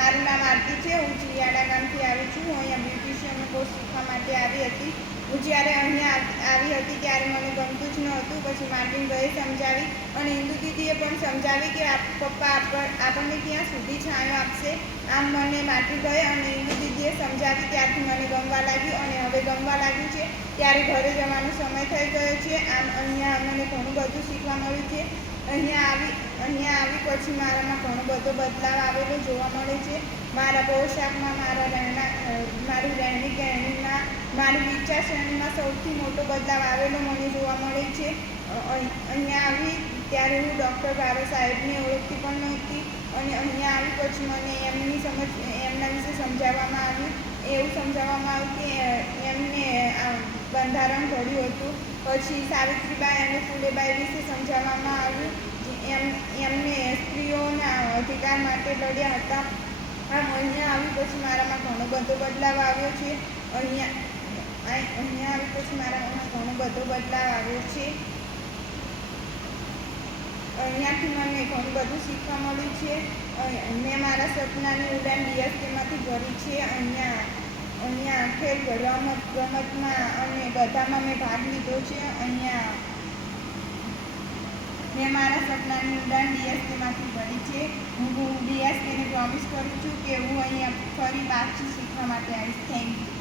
મારું નામ આરતી છે। હું ચિયાડા ગામથી આવી છું। હું અહીંયા બ્યુટિશિયનનો કોર્સ શીખવા માટે આવી હતી। હું જ્યારે અહીંયા આવી હતી ત્યારે મને ગમતું જ નહોતું। પછી માર્ટિનભાઈએ સમજાવી અને ઇન્દુ દીદીએ પણ સમજાવી કે પપ્પા આપણને ક્યાં સુધી છાંયો આપશે। આમ મને માર્ટિનભાઈ અને ઇન્દુ દીદીએ સમજાવી ત્યારથી મને ગમવા લાગ્યું અને હવે ગમવા લાગ્યું છે। ત્યારે ઘરે જવાનો સમય થઈ ગયો છે। આમ અહીંયા મને ઘણું બધું શીખવા મળ્યું છે। અહીંયા આવી પછી મારામાં ઘણો બધો બદલાવ આવેલો જોવા મળે છે। મારા પોશાકમાં, મારું રહેણી કહેણીમાં, મારી વિચારસરણીમાં સૌથી મોટો બદલાવ આવેલો મને જોવા મળે છે। અહીંયા આવી ત્યારે હું ડૉક્ટર બાબા સાહેબને ઓળખતી પણ નહોતી અને અહીંયા આવી પછી મને એમના વિશે સમજાવવામાં આવ્યું। એવું સમજાવવામાં આવ્યું કે એમને બંધારણ ઘડ્યું હતું। પછી સાવિત્રીબાઈ અને ફૂલેબાઈ વિશે સમજાવવામાં આવ્યું। એમને સ્ત્રીઓના અધિકાર માટે લડ્યા હતા। આમ અહીંયા આવી પછી મારામાં ઘણો બધો બદલાવ આવ્યો છે। અહીંયા આવી પછી મારામાં ઘણો બધો બદલાવ આવ્યો છે। અહીંયાથી મને ઘણું બધું શીખવા મળ્યું છે। મેં મારા સપનાની ઉડાન DSKમાંથી ભરી છે। અહીંયા ખેલ રમતમાં અને બધામાં મેં ભાગ લીધો છે। અહીંયા મેં મારા સપનાની ઉડાન DSKમાંથી ભરી છે। હું DSKને પ્રોમિસ કરું છું કે હું અહીંયા ફરી પાછી શીખવા માટે આવીશ। Thank you.